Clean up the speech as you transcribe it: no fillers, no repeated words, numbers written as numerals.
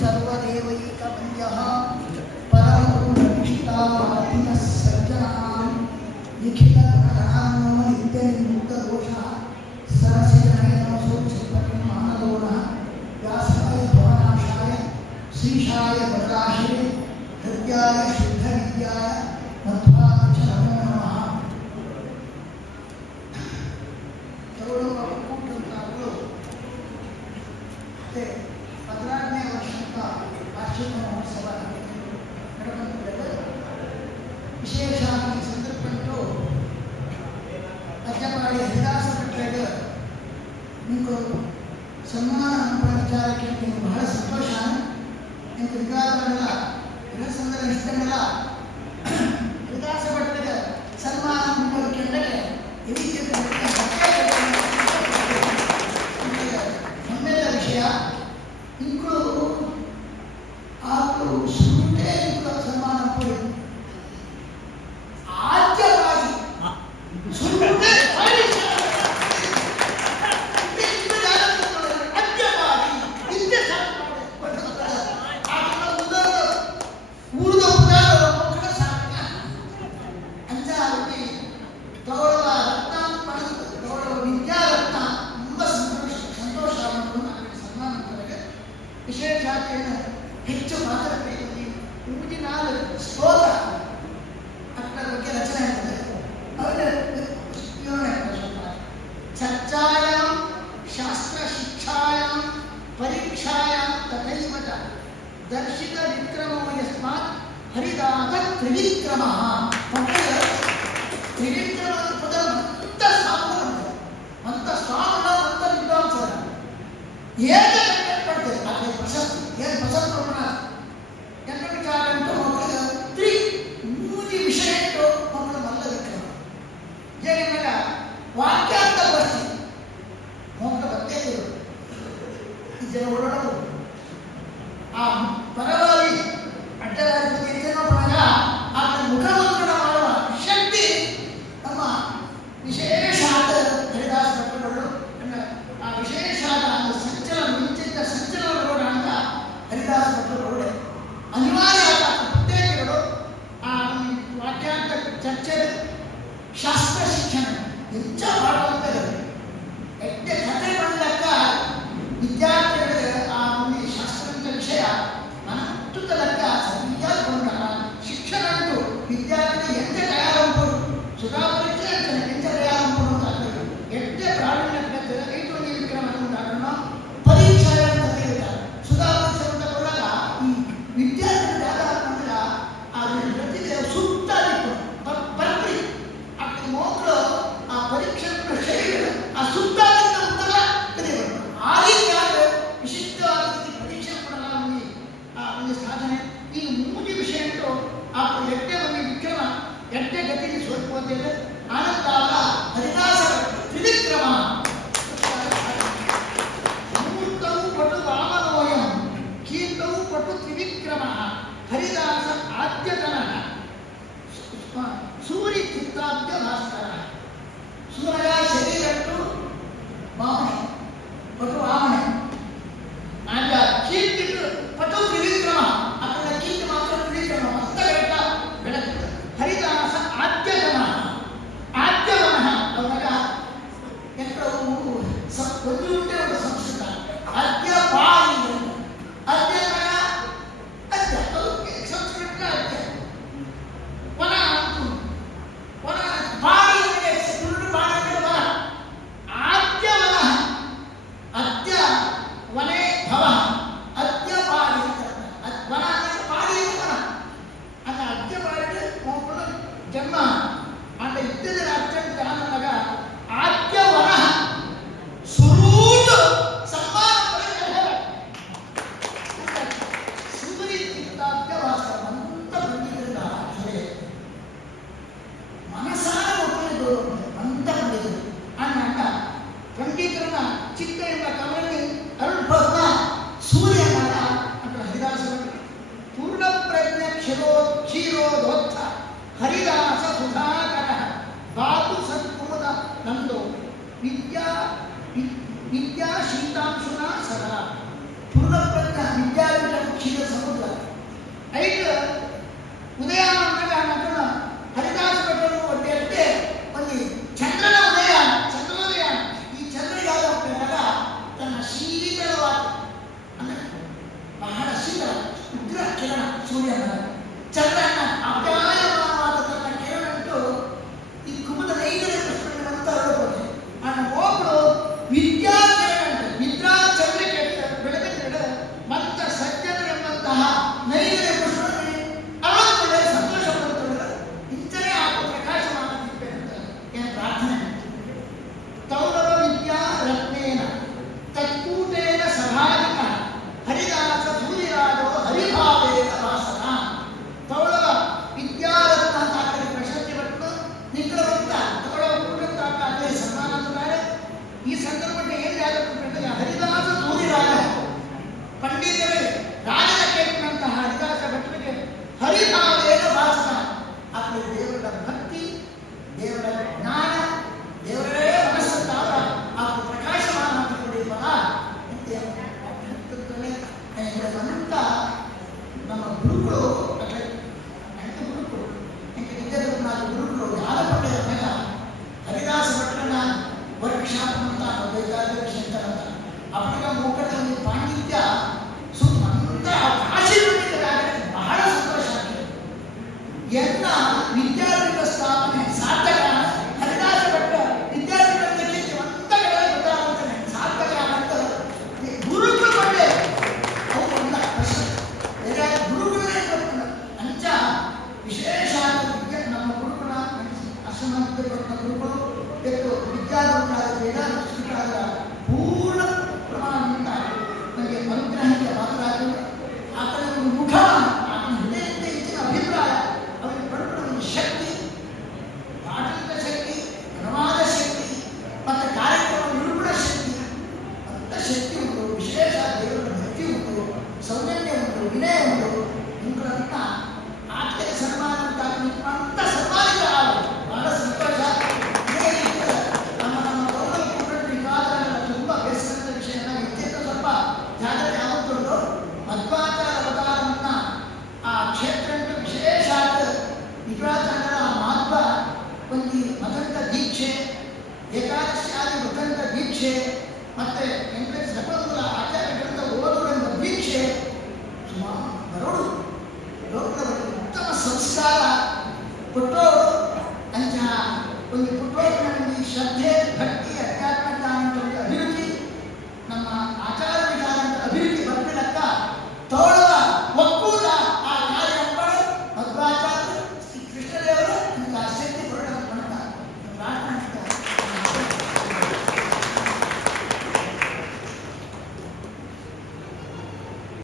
सर्वदेवैकवन्द्यः परमगुणनिष्ठावादिनः सज्जनानां निखिलगुणगणान्नो नित्यनिमुक्तदोषः सरसिजनयनमसोचित्परिमाणदोनः व्यासाय भवनाशाय श्रीशाय वरदाशिवे हृद्याय शुद्धविद्याय मध्वाय च नमो नमः. ಹದಿನಾರನೇ ವರ್ಷದ ವಾರ್ಷಿಕ ಮಹೋತ್ಸವ ನಡೆಯುತ್ತದೆ. ವಿಶೇಷವಾಗಿ ಸಂದರ್ಭಂಟು ಅಜ್ಜಪಾಡಿ ಹರಿದಾಸ ಭಟ್ರಿಗೆ ನೀವು ಸನ್ಮಾನ ಮಾಡುವ ವಿಚಾರಕ್ಕೆ ನೀವು ಬಹಳ ಸಂತೋಷ. ನೀವು ವಿದ್ಯಾರ್ಥಿಗಳ ವಿರಸಂದರ ಇಷ್ಟನೆಲ್ಲ ಹರಿದಾಸ ಭಟ್ರಿಗೆ ಸನ್ಮಾನ ಮಾಡೋಕೆಂದರೆ ನಮ್ಮೆಲ್ಲ ವಿಷಯ ಇಂಕಳು ಆರು ಸುರುಟೇ ಸನ್ಮಾನ ಕೊಡಿ ಆದ್ಯವಾಗಿ ಸುರುಟೇ ವಿಶೇಷಾತೆಯನ್ನು ಹೆಚ್ಚು ಮಾತಾಡಬೇಕು. ಊದಿನಾಲ್ ಸ್ತೋತ್ರ ಅದರ ಬಗ್ಗೆ ರಚನೆ ಆಗ್ತದೆ. ಅವರ ಚರ್ಚಾಯಾಂ ಶಾಸ್ತ್ರ ಶಿಕ್ಷಾಯಾಂ ಪರೀಕ್ಷಾಯಾಂ ತಥೈವ ದರ್ಶಿತ ವಿಕ್ರಮೋ ಯಸ್ಮಾತ್ ಹರಿದಾಸ ತ್ರಿವಿಕ್ರಮಃ. ತ್ರಿವಿಕ್ರಮ ಪದ ಮಂತ ಸಾಧನ ಮಂತ ಸ್ವಾಮನ ಮಂತ ವಿದ್ವಾಂಸರ ಏನು ಪ್ರಶಸ್ತಿ ಏನು ಪ್ರಶಸ್ತಿ ಪ್ರಮಾಣ ಎನ್ನ ವಿಚಾರ ಉಂಟು ಮಕ್ಕಳು ತ್ರಿ ಮೂಜಿ ವಿಷಯ ಇಟ್ಟು ಮಕ್ಕಳು ಮಲ್ಲ ವಿಕ್ರಮ ಏನಿಲ್ಲ ವಾಕ್ಯಾಂತ ಬರ್ತಿ ಮಕ್ಕಳು ಬರ್ತೇ ಇರು ಜನ ಓಡಾಡೋದು ಆ ಪರವಾಗಿ ಅಡ್ಡದಾರಿ ಏನೋ ಪಡಗ ಆತನ ಮುಖಮಂತ್ರಣ ಮಾಡುವ ಶಕ್ತಿ ನಮ್ಮ ವಿಶೇಷಾದ ಹರಿದಾಸ ಭಟ್ರುಗಳು ಆ ವಿಶೇಷಾದ ಸಂಚಲನ ಮಿಂಚಿದ್ದ ಸಂಚಲನಗಳು ಹರಿದಾಸ ಭಟ್ರುಗಳು ಅನಿವಾರ್ಯ ಪ್ರತ್ಯೇಕಗಳು ಆ ವಾಕ್ಯಾಂತ ಚರ್ಚೆ ಶಾಸ್ತ್ರ ಶಿಕ್ಷಣ ಹೆಚ್ಚ ಮಾಡುವಂಥದ್ದು ಎಷ್ಟೇ ಕಥೆ ಬಂದಕ್ಕ ವಿದ್ಯಾರ್ಥಿಗಳಿಗೆ ಆ ಒಂದು ಶಾಸ್ತ್ರದ ವಿಷಯ ಮನತ್ತುತ್ತ ಲೆಕ್ಕ ಸರಿಯಾಗಿ ಕೊಂಡಾಗ ಶಿಕ್ಷಣ ಅಂತೂ ವಿದ್ಯಾರ್ಥಿಗೆ ಎಂತೆ ತಯಾರಂಪು ಸುಧಾ ಪರೀಕ್ಷೆ ಅಂತಾನೆ ಎಂತೆ ತಯಾರಂಪು ಅಂತ ಆಗ್ತದೆ. ಎಷ್ಟೇ ಪ್ರಾವೀಣ್ಯ ಐದು ವಿಕ್ರಮ ಕಾರಣ ಪರೀಕ್ಷೆ ಅಂತ ಹೇಳ್ತಾರೆ. ಸುಧಾ ಪರೀಕ್ಷೆ ಅಂತ ಕೊಡಾಗ ಈ ವಿದ್ಯಾರ್ಥಿ ಯಾವ್ದಾರ ಆ ಪ್ರತಿಗೆ ಸುತ್ತಾದಿತ್ತು ಬರ್ರಿ ಆಗ್ತದೆ ಮಕ್ಕಳು ಆ ಪರೀಕ್ಷೆ ಶೈಲಿ ಆ ಸುತ್ತಾದಿದ್ದ ಉತ್ತರ ಕಲಿಯಬೇಕು. ಆ ರೀತಿಯಾದ ವಿಶಿಷ್ಟವಾದ ಪರೀಕ್ಷೆ ಕೊಡಲ್ಲ ಆ ಒಂದು ಸಾಧನೆ. ಈ ಮೂರು ವಿಷಯ ಅಂತೂ ಆ ಎಟ್ಟೆ ಒಂದು ವಿಕ್ರಮ ಎಟ್ಟೆ ಗತಿಗೆ ಸೋಲ್ಪೋದೇವೆ ಆನಂದ ಹರಿದಾಸ ತ್ರಿವಿಕ್ರಮ ಮೂರ್ತವು ಪಟು ವಾಮನೋಯಂ ಕೀರ್ತವು ಪಟು ತ್ರಿವಿಕ್ರಮ ಹರಿದಾಸ ಆದ್ಯತನಃ ಸೂರಿ ಚಿತ್ತಾದ್ಯ ಭಾಸ್ಕರ. ಸೂರ್ಯ ಶರೀರಟ್ಟು ವಾಮನೆ ಪಟು ವಾಮನೆ ಆಗ ಕೀರ್ತಿಟ್ಟು ಪಟು ತ್ರಿವಿಕ್ರಮ ಅದನ್ನ ಕೀರ್ತಿ ಮಾತ್ರ ತ್ರಿವಿಕ್ರಮ ಅಂತ ಬೆಟ್ಟ ಬೆಳಕು. ಹರಿದಾಸ ಆದ್ಯತನ ಆದ್ಯವನ ಅವರ ಎಂಟವು ಒಂದು ಉಂಟೆ ಒಂದು ಸಂಸ್ಕೃತ ಆದ್ಯ ಬಾಯಿ ಅದ್ಯತನ ಅದ್ಯ ಸಂಸ್ಕೃತ ಅದ್ಯ ವನ ವನ ಬಾಯಿ ಸುರುಡು ಬಾಯಿ ವನ ಆದ್ಯವನ ಅದ್ಯ ವನೇ ಭವ ಅದ್ಯ ಬಾಯಿ ವನ ಬಾಯಿ ವನ ಅದ ಅದ್ಯ ಬಾಯಿ ಮಕ್ಕಳು ಜನ್ಮ ಅಂಡ ಇದ್ದದ ಅತ್ಯಂತ ಆನಂದಗ ಆದ್ಯ ವನ ಸುರೂಟು ಸಮ್ಮಾನ ಪಡೆದ ಸುಂದರಿ ಚಿತ್ತಾದ್ಯ ಭಾಸ್ಕರ ಅಂತ ಬಂದಿದ್ದ ಮನಸಾರ ಮಕ್ಕಳು ಅಂತ ಬಂದಿದ್ರು ಅಣ್ಣ ಪಂಡಿತರನ್ನ ಚಿತ್ತ ಎಂಬ ಕಮಲಲ್ಲಿ ಅರುಳ್ಭಕ್ತ ಸೂರ್ಯ ಅಂತ ಹರಿದಾಸ ಪೂರ್ಣ ಪ್ರಜ್ಞ ಕ್ಷೀರೋದೋತ್ಥ ಹರಿದಾಸ ಸುಧಾಕರ ಬಾತು ಸತ್ಕುಮುದ ನಂದೋ ವಿದ್ಯಾ ಶೀತಾಂಶುನ ಸದಾ ಪೂರ್ಣ ಪ್ರಜ್ಞ ವಿದ್ಯಾಪೀಠ ಸೂರ್ಯನ ಚಂದ್ರನ ಅಪ್ಯಾಯಮಾನವಾದ ತನ್ನ ಕಿರಣಂಟು ಈ ಕುಮುದ ನೈಗಡೆ ಕೃಷ್ಣನಿಗಂತ ಹರಡುತ್ತದೆ. ಒಬ್ಬಳು ವಿದ್ಯಾಕಿರಣಂಟ ನಿದ್ರಾ ಚಂದ್ರಿಕೆ ಬೆಳಗ್ಗೆ ಮತ್ತ ಸಜ್ಜನರೆಂಬಂತಹ ನೈಗಡೆ ಕೃಷ್ಣನಿಗೆ ಅವತ್ತೊಳ್ಳೆ ಸಂತೋಷ ಪಡುತ್ತವೆ. ಇಂಥನೇ ಆಗ ಪ್ರಕಾಶಮಾನ ದಿವ್ಯ ಅಂತ ಏನು ಪ್ರಾರ್ಥನೆ ತೌರವ ವಿದ್ಯಾ ರತ್ನೇನ ತತ್ಕೂಟೇನ ಸಭಾಜಿಕ ಹರಿದಾಸ ಸೂರ್ಯರಾಜೋ ಹರಿಭಾವೇನ ವಾಸನ. ತೌಳವ ವಿದ್ಯಾರತ್ನ ಅಂತ ಆಕಡೆ ಪ್ರಶಸ್ತಿ ಪಟ್ಟು ನಿಗ್ರಹವಂತ ತೌಳವ ಕೂಟಂತ ಅಲ್ಲೇ ಸನ್ಮಾನ ಅಂತಾರೆ. ಈ ಸಂದರ್ಭದಲ್ಲಿ ಏನು ಯಾರು ಹರಿದಾಸ ಸೂರ್ಯರಾಜ ಪಂಡಿತರೇ ರಾಜನ ಕೇಳಿದಂತಹ ಹರಿದಾಸ ಭಟ್ರಿಗೆ ಹರಿಭಾವೇನ ವಾಸನ. ಆಕಡೆ ದೇವರ ಭಕ್ತಿ, ದೇವರ ಜ್ಞಾನ, ದೇವರೇ ಮನಸ್ಸಂತಾಗ ಆ ಪ್ರಕಾಶಮಾನ ಮಾಡಿಕೊಳ್ಳಿಲ್ವಲ್ಲ ಅಂತ ನಮ್ಮ ಗುರುಗಳು ಗುರುಗಳು ವಿದ್ಯಾರ್ಥಿ ಗುರುಗಳು ಯಾರ ಪಡೆಯ ಮಗ ಹರಿದಾಸ ಭಟ್ರನ ವರ್ಕ್ಶಾಪ್ ಅಂತ ಶಂಕರ ಅಂತ ಅವನಿಗ ಮುಖದಲ್ಲಿ ಪಾಂಡಿತ್ಯ ಸುತ್ತ ಕಾಶಿ ಬಹಳ ಸಂತೋಷ ಆಗಿದೆ. ಎಲ್ಲ ವಿದ್ಯಾರ್ಥಿಗಳ ಸ್ಥಾಪನೆ ಸಾರ್ಥಕ ಹರಿದಾಸ ಭಟ್ಟ ವಿದ್ಯಾರ್ಥಿಗಳಿಗೆ ಒಂದಗಳ ಗೊತ್ತಾಗುತ್ತಾನೆ ಸಾರ್ಥಕ ಅಂತ ಗುರುಗಳು ಒಳ್ಳೆ ಅವು ಒಂದ ಬೇರೆ ಗುರುಗಳೇ ಅಂಚ ವಿಶೇಷ ವಿದ್ಯೆ ನಮ್ಮ ಗುರುಗಳ ಆಶ್ರಮದ ಗುರುಗಳು ಮತ್ತು ವಿದ್ಯಾರ್ಥಿಗಳಾದ ವೇದಾಂತ ಪೂರ್ಣ ಪ್ರಮಾಣದಿಂದ ನನಗೆ ಅನುಗ್ರಹಕ್ಕೆ ಪಾತ್ರರಾಗಲು ಆತನ ಒಂದು ಮುಖ ಆತನ ಹೃದಯದ ಹೆಚ್ಚಿನ ಅಭಿಪ್ರಾಯ ಅವರಿಗೆ ಪಡುವ ಶಕ್ತಿ, ಆಡಳಿತ ಶಕ್ತಿ, ಅನುವಾದ ಶಕ್ತಿ ಮತ್ತು ಕಾರ್ಯಕ್ರಮ ನಿರೂಪಣ ಶಕ್ತಿ ಅಂತ ಶಕ್ತಿ ಉಂಟು. ವಿಶೇಷ ದೇವರ ಭಕ್ತಿ ಉಂಟು, ಸೌಜನ್ಯ ಉಂಟು, ವಿನಯ ಉಂಟು. ಇವುಗಳನ್ನ